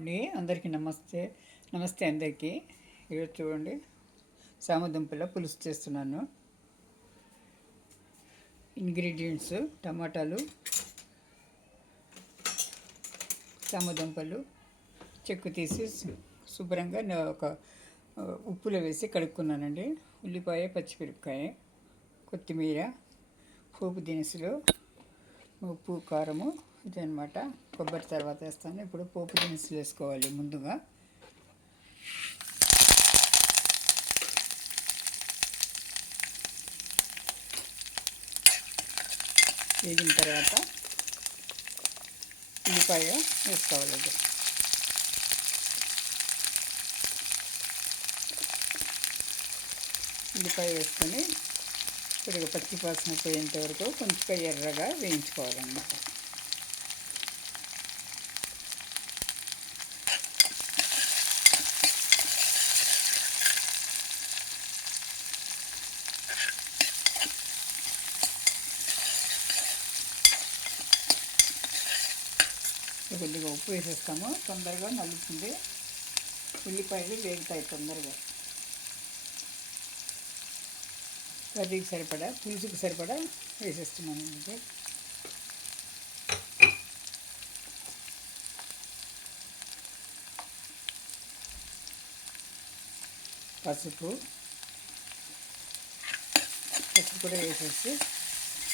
అండి, అందరికీ నమస్తే. నమస్తే అందరికీ. ఈరోజు చూడండి, సామదుంపల పులుసు చేస్తున్నాను. ఇంగ్రీడియంట్స్: టమాటాలు, సామదుంపలు చెక్కు తీసి శుభ్రంగా ఒక ఉప్పులో వేసి కడుక్కున్నానండి. ఉల్లిపాయ, పచ్చిమిరపకాయ, కొత్తిమీర, పోపు దినుసులు, ఉప్పు, కారము, ఇదనమాట. కొబ్బరి తర్వాత వేస్తాను. ఇప్పుడు పోపు దినుసులు వేసుకోవాలి. ముందుగా వేగిన తర్వాత ఉల్లిపాయ వేసుకోవాలండి. ఉల్లిపాయ వేసుకొని కొద్దిగా పచ్చి వాసన పోయేంత వరకు కొంచెం ఎర్రగా వేయించుకోవాలన్నమాట. కొద్దిగా ఉప్పు వేసేస్తాము. తొందరగా నలుగుతుంది, ఉల్లిపాయలు వేగుతాయి తొందరగా. కర్రీకి సరిపడా, పులుసుకు సరిపడా వేసేస్తున్నాను అండి. పసుపు కూడా వేసేసి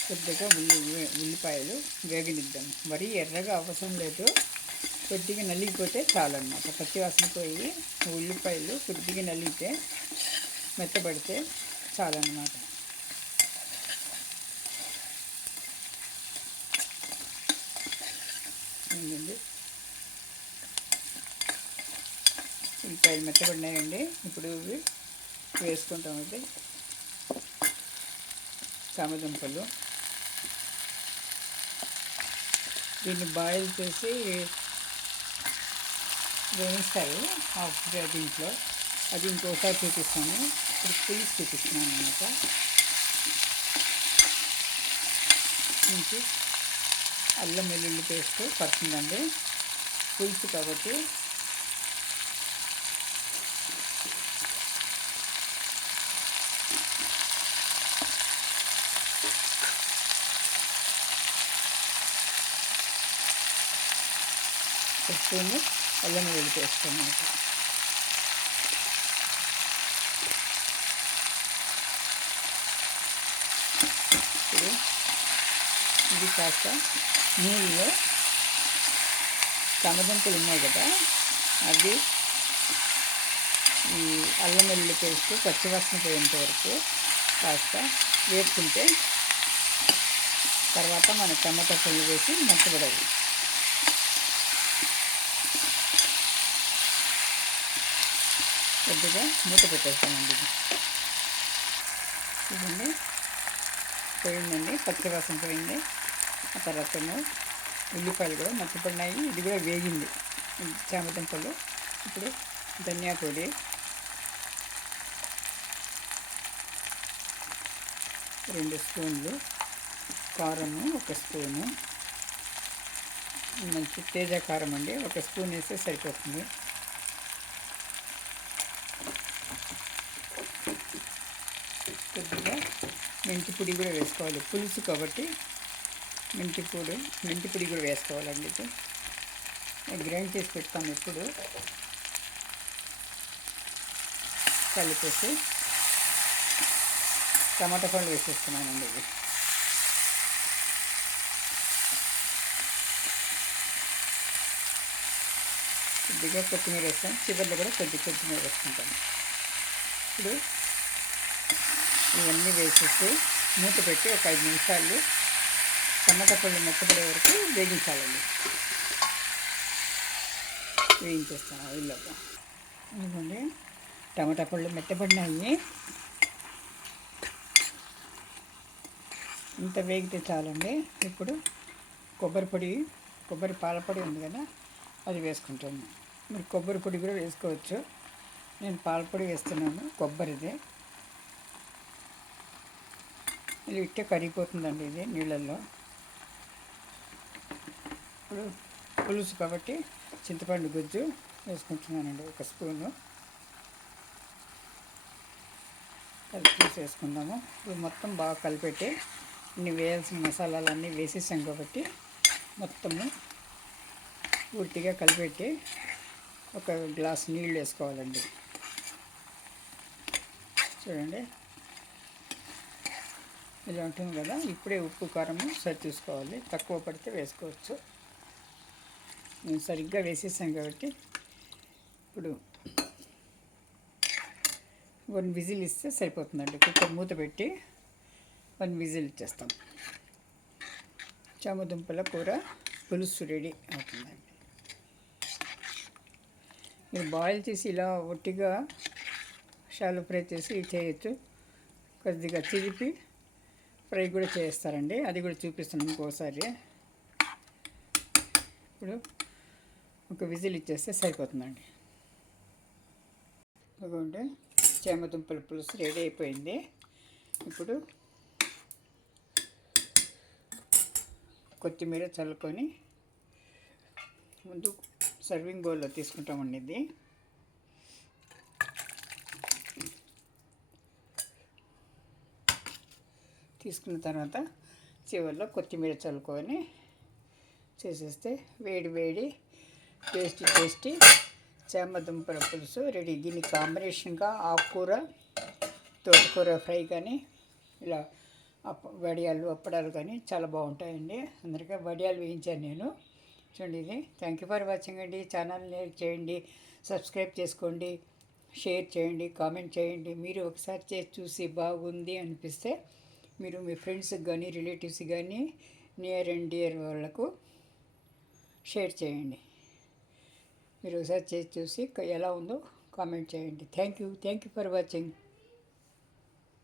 కొద్దిగా ఉల్లిపాయలు వేగనిద్దాం. మరీ ఎర్రగా అవసరం లేదు, కొద్దిగా నలిగిపోతే చాలన్నమాట. పచ్చివాసన పోయి ఉల్లిపాయలు కొద్దిగా నలిగితే, మెత్తబడితే చాలన్నమాట. ఏంటండి, ఉల్లిపాయలు మెత్తబడినాయండి. ఇప్పుడు ఇవి వేసుకుంటామండి. చామదుంపలు దీన్ని బాయిల్ చేసి వేయిస్తారు దీంట్లో. అది ఇంకోసారి చూపిస్తాను. ఇప్పుడు పులుసు చూపిస్తున్నాను అన్నమాట. నుంచి అల్లం వెల్లుల్లి పేస్ట్ పడుతుందండి, పులుసు కాబట్టి. స్పూన్ అల్లం వెల్లుల్లి పేస్ట్ అన్నమాట. ఇప్పుడు ఇది కాస్త నీళ్ళలో చామదుంపలు ఉన్నాయి కదా, అవి ఈ అల్లం వెల్లుల్లి పేస్ట్ పచ్చివాసన పోయేంత వరకు కాస్త వేసుకుంటే తర్వాత మన టమాటా పళ్ళు వేసి మెత్తబడవు. కొద్దిగా మూత పెట్టేస్తామండి. ఇవన్నీ పోయిందండి, పచ్చివాసన పోయింది. ఆ తర్వాత ఉల్లిపాయలు కూడా మెత్తపడినాయి. ఇది కూడా వేగింది చామదుంపలు. ఇప్పుడు ధనియా పొడి, 2 స్పూన్లు, కారము 1 స్పూను, మంచి తేజ కారం అండి, 1 స్పూన్ వేస్తే సరిపోతుంది. కొద్దిగా మెంతి పొడి కూడా వేసుకోవాలి, పులుసు కాబట్టి మెంతి పొడి కూడా వేసుకోవాలండి. ఇది గ్రైండ్ చేసి పెడతాను. ఇప్పుడు కలిపేసి టమాటా పళ్ళు వేసేస్తున్నానండి. ఇది కొద్దిగా కొత్తిమీర వేస్తాను. చివరిలో కూడా కొత్తిమీర వేసుకుంటాను. ఇప్పుడు ఇవన్నీ వేసేసి మూత పెట్టి ఒక 5 నిమిషాలు టమాటా పళ్ళు మెత్తపడే వరకు వేగించాలండి. వేయించేస్తాను ఆయిల్లో. ఇదిగోండి, టమాటా పళ్ళు మెత్తపడినాయి. ఇంత వేగితే చాలండి. ఇప్పుడు కొబ్బరి పాలపొడి ఉంది కదా, అది వేసుకుంటాను. మీరు కొబ్బరి పొడి కూడా వేసుకోవచ్చు. నేను పాలపొడి వేస్తున్నాను, కొబ్బరిది. ఇది ఇట్టే కరిగిపోతుందండి ఇది నీళ్ళల్లో. ఇప్పుడు పులుసు కాబట్టి చింతపండు గుజ్జు వేసుకుంటున్నానండి, ఒక స్పూను. అది తీసేసుకుందాము. ఇది మొత్తం బాగా కలిపెట్టి ఇన్ని వేయాల్సిన మసాలాలన్నీ వేసేసాం కాబట్టి మొత్తము పూర్తిగా కలిపెట్టి ఒక గ్లాస్ నీళ్ళు వేసుకోవాలండి. చూడండి ఇలా ఉంటుంది కదా. ఇప్పుడే ఉప్పు కారము సరి చూసుకోవాలి, తక్కువ పడితే వేసుకోవచ్చు. మేము సరిగ్గా వేసేసాం కాబట్టి ఇప్పుడు 1 విజిల్ ఇస్తే సరిపోతుందండి. కుక్కర్ మూత పెట్టి 1 విజిల్ ఇచ్చేస్తాం. చామదుంపల కూర పులుసు రెడీ అవుతుందండి. మీరు బాయిల్ చేసి ఇలా ఒట్టిగా షాలో ఫ్రై చేసి చేయొచ్చు, కొద్దిగా చిలిపి ఫ్రై కూడా చేస్తారండి, అది కూడా చూపిస్తున్నాం ఇంకోసారి. ఇప్పుడు ఒక విజిల్ ఇచ్చేస్తే సరిపోతుందండి. ఎందుకంటే చామదుంపల పులుసు రెడీ అయిపోయింది. ఇప్పుడు కొత్తిమీర చల్లుకొని ముందు సర్వింగ్ బౌల్లో తీసుకుంటామండి. ఇది తీసుకున్న తర్వాత చివరిలో కొత్తిమీర చల్లుకొని చేసేస్తే వేడి వేడి టేస్టీ చామదుంపల పులుసు రెడీ. దీనికి కాంబినేషన్గా ఆకుకూర, తోటకూర ఫ్రై కానీ, ఇలా వడియాలు అప్పడాలు కానీ చాలా బాగుంటాయండి. అందరికీ వడియాలు వేయించాను నేను. చూడండి ఇది. థ్యాంక్ యూ ఫర్ వాచింగ్ అండి. ఛానల్ లైక్ చేయండి, సబ్స్క్రైబ్ చేసుకోండి, షేర్ చేయండి, కామెంట్ చేయండి. మీరు ఒకసారి చేసి చూసి బాగుంది అనిపిస్తే మీరు మీ ఫ్రెండ్స్కి కానీ, రిలేటివ్స్కి కానీ, నియర్ అండ్ డియర్ వాళ్ళకు షేర్ చేయండి. మీరు ఒకసారి చేసి చూసి ఎలా ఉందో కామెంట్ చేయండి. Thank you for watching.